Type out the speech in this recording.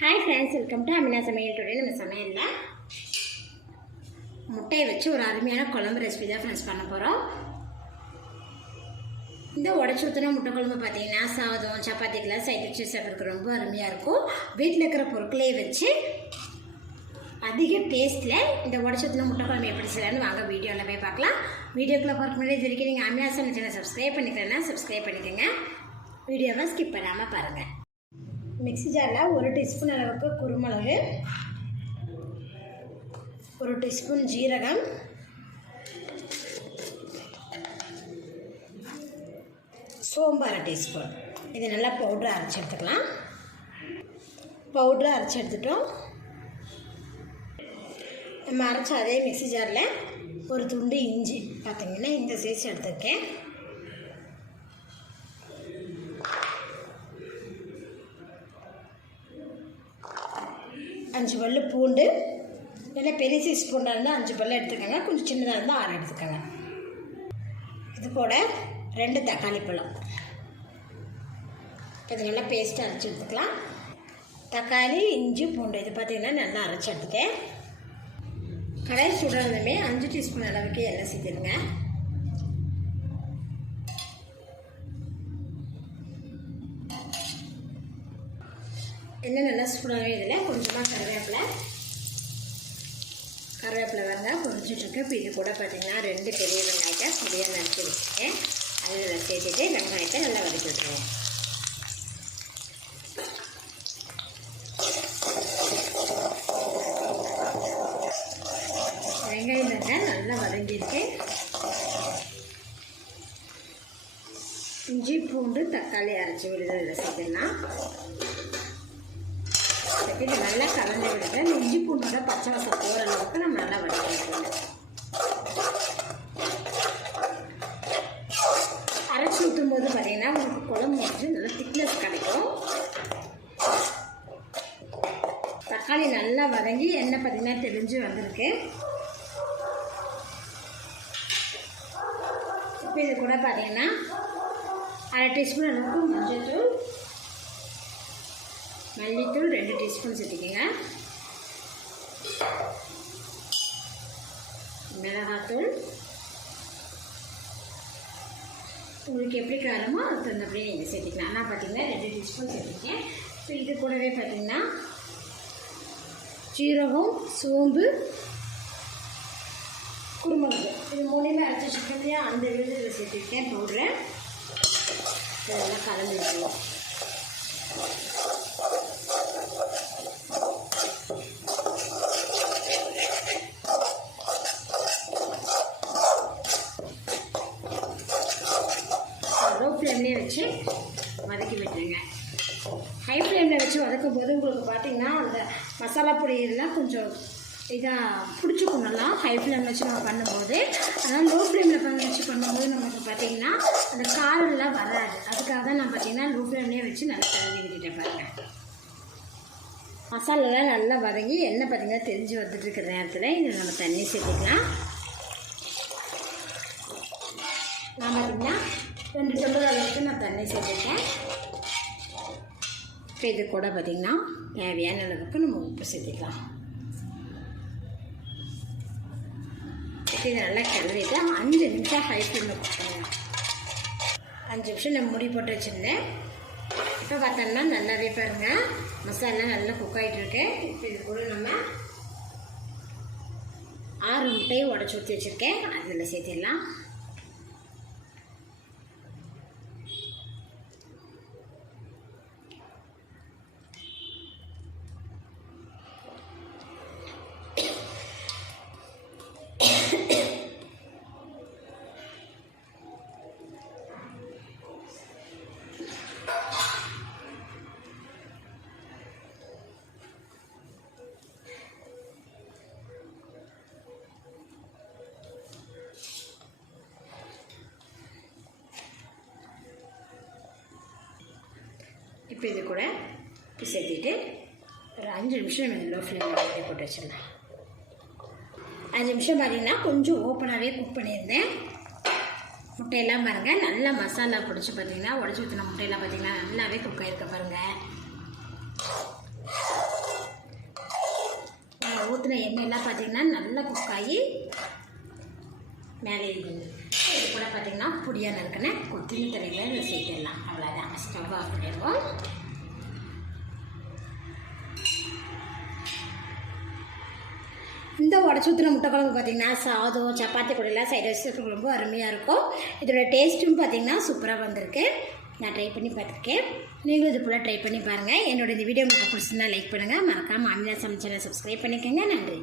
Hi friends welcome to Aamina Samayal today நம்ம சமையல்ல முட்டையை வச்சு ஒரு அருமையான குழம்பு ரெசிபி தான் ஃப்ரெண்ட்ஸ் பண்ண போறோம். இந்த உடைச்சு ஊத்துன முட்டை குழம்பு பாத்தீங்கன்னா சாதம் சப்பாத்திக்குலாம் சைட் டிஷ் சாப்பிடுறதுக்கு ரொம்ப அருமையா இருக்கும். வீட்ல இருக்கிற பொருட்களே வச்சு அதிக டேஸ்ட்ல இந்த உடைச்சு ஊத்துன முட்டை குழம்பு எப்படி செய்யலாம்னு வாங்க வீடியோல போய் பார்க்கலாம். வீடியோக்குள்ள போறதுக்கு முன்னாடி இது வரைக்கும் நீங்க ஆமினா சமையல் சேனலை சப்ஸ்கிரைப் பண்ணிக்கலன்னா சப்ஸ்கிரைப் பண்ணிக்கங்க. வீடியோவை ஸ்கிப் பண்ணாம பாருங்க. மிக்ஸி ஜாரில் 1 டீஸ்பூன் அளவுக்கு குருமிளகு, 1 டீஸ்பூன் ஜீரகம், சோம்பு 1/2 டீஸ்பூன் இது நல்லா பவுடரை அரைச்சி எடுத்துக்கலாம். பவுடரை அரைச்சி எடுத்துட்டோம். நம்ம அரைச்ச அதே மிக்ஸி ஜாரில் ஒரு துண்டு இஞ்சி பார்த்திங்கன்னா இந்த சைஸ் எடுத்துருக்கேன். அஞ்சு பல்லு பூண்டு, இல்லை பெரிய சைஸ் பூண்டாக இருந்தால் 5 பல்லு எடுத்துக்கோங்க, கொஞ்சம் சின்னதாக இருந்தால் 6 எடுத்துக்கோங்க. இது கூட 2 தக்காளி பழம், இது நல்லா பேஸ்ட்டாக அரைச்சி எடுத்துக்கலாம். தக்காளி இஞ்சி பூண்டு இது பார்த்திங்கன்னா நல்லா அரைச்சி எடுத்துக்கேன். கடாய் சுடுறதுமே 5 டீஸ்பூன் அளவுக்கு எண்ணெய் சேர்த்துருங்க. எண்ணெய் நல்லா சூடாகவே இதில் கொஞ்சமாக கருவேப்பிலை வாங்க பொரிச்சிட்ருக்கு. இப்போ இது கூட பார்த்திங்கன்னா 2 பெரிய வெங்காயத்தை பொடியாக நறுக்கி வச்சுருக்கேன். அதில் சேர்த்துட்டு வெங்காயத்தை நல்லா வதக்கி விட்டுருவோம். வெங்காயம் நல்லா வதங்கியிருக்கு. இஞ்சி பூண்டு தக்காளி அரைச்சி விடுதல் இதில் சேர்த்துக்கலாம். இது நல்லா கலந்து விடுங்க. இந்த இஞ்சி பூண்டோட பச்சை வாசம் போகிற அளவுக்கு நம்ம நல்லா வதக்கி விட்டுருங்க. அரைச்சி ஊற்றும் போது பார்த்தீங்கன்னா உங்களுக்கு குழம்பு வந்து நல்லா திக்னஸ் கிடைக்கும். தக்காளி நல்லா வதங்கி எண்ணெய் பார்த்தீங்கன்னா தெளிஞ்சு வந்திருக்கு. இப்போ இது கூட பார்த்தீங்கன்னா 1/2 டீஸ்பூன் அளவுக்கு மல்லித்தூள் 2 டீஸ்பூன் சேர்த்துக்கோங்க. மிளகாத்தூள் உங்களுக்கு எப்படி காரமோ அது தகுந்தபடியே நீங்கள் சேர்த்துக்கலாம். நான் பார்த்தீங்கன்னா 2 டீஸ்பூன் சேர்த்துக்கேன். இப்போ இது கூடவே பார்த்தீங்கன்னா ஜீரகம், சோம்பு, குருமிளகு இது 3மே அரைச்சி வச்சுருக்கேன். அந்த விழுதில் சேர்த்துருக்கேன் பவுடரை. இதெல்லாம் கலந்து வைக்கணும். லோ ஃப்ளேம்லேயே வச்சு வதக்கி விட்டுருங்க. ஹை ஃப்ளேமில் வச்சு வதக்கும் போது உங்களுக்கு பார்த்திங்கன்னா அந்த மசாலா பொடி எல்லாம் கொஞ்சம் இதாக பிடிச்சிக்கணும்லாம் ஹை ஃப்ளேமில் வச்சு நம்ம பண்ணும்போது. அதனால் லோ ஃப்ளேமில் வச்சு பண்ணும்போது நமக்கு பார்த்திங்கன்னா அந்த காரெல்லாம் வராது. அதுக்காக தான் நான் பார்த்திங்கன்னா லோ ஃப்ளேம்லேயே வச்சு நல்லா கலந்து விட்டுட்டேன். பாருங்கள் மசாலாலாம் நல்லா வதங்கி எண்ணெய் பார்த்திங்கன்னா தெரிஞ்சு வந்துட்டு இருக்கிற நேரத்தில் இதில் நம்ம தண்ணி சேர்த்துக்கலாம். நான் பார்த்திங்கன்னா 2 டம்ளர் அளவுக்கு நான் தண்ணி சேர்த்துருக்கேன். இப்போ இது கூட பார்த்திங்கன்னா தேவையான அளவுக்கு நம்ம உப்பு சேர்த்துக்கலாம். இது நல்லா கிளறிட்டு 5 நிமிஷம் ஹை ஃப்ளேமில் குக் பண்ணுங்க. 5 நிமிஷம் நான் மூடி போட்டு வச்சுருந்தேன். இப்போ பார்த்தோம்னா நல்லாவே பாருங்கள் மசாலா நல்லா குக் ஆகிட்டு இருக்கு. இப்போ இது கூட நம்ம 6 முட்டையை உடச்சி ஊற்றி வச்சுருக்கேன். அதில் சேர்த்திடலாம். இப்போ இது கூட சேர்த்திட்டு ஒரு 5 நிமிஷம் நம்ம லோ ஃப்ளேமில் போட்டு வச்சிடலாம். 5 நிமிஷம் பார்த்தீங்கன்னா கொஞ்சம் ஓப்பனாகவே குக் பண்ணியிருந்தேன். முட்டையெல்லாம் பாருங்கள் நல்லா மசாலா பிடிச்சி பார்த்தீங்கன்னா உடச்சி ஊற்றின முட்டையெல்லாம் பார்த்தீங்கன்னா நல்லாவே குக் ஆகிருக்க பாருங்கள். ஊற்றின எண்ணெயெல்லாம் பார்த்திங்கன்னா நல்லா குக் ஆகி மேலே இருக்குது. இது கூட பார்த்திங்கன்னா பொடியாக நறுக்கின கொத்தமல்லி தழைகளை இதில் சேர்த்துடலாம். அவ்வளோதான். ஸ்டவ் ஆஃப் பண்ணிடுவோம். இந்த உடச்சி ஊற்றின முட்டை குழம்பு பார்த்திங்கன்னா சாதம் சப்பாத்தி கூடலாம் சைடு வச்சு ரொம்ப அருமையாக இருக்கும். இதோட டேஸ்ட்டும் பார்த்திங்கன்னா சூப்பராக வந்திருக்கு. நான் ட்ரை பண்ணி பார்த்துருக்கேன். நீங்களும் இது போல் ட்ரை பண்ணி பாருங்கள். என்னோட இந்த வீடியோ உங்களுக்கு பிடிச்சிருந்தா லைக் பண்ணுங்கள். மறக்காமல் ஆமினா சமையல் சேனலை சப்ஸ்கிரைப் பண்ணிக்கோங்க. நன்றி.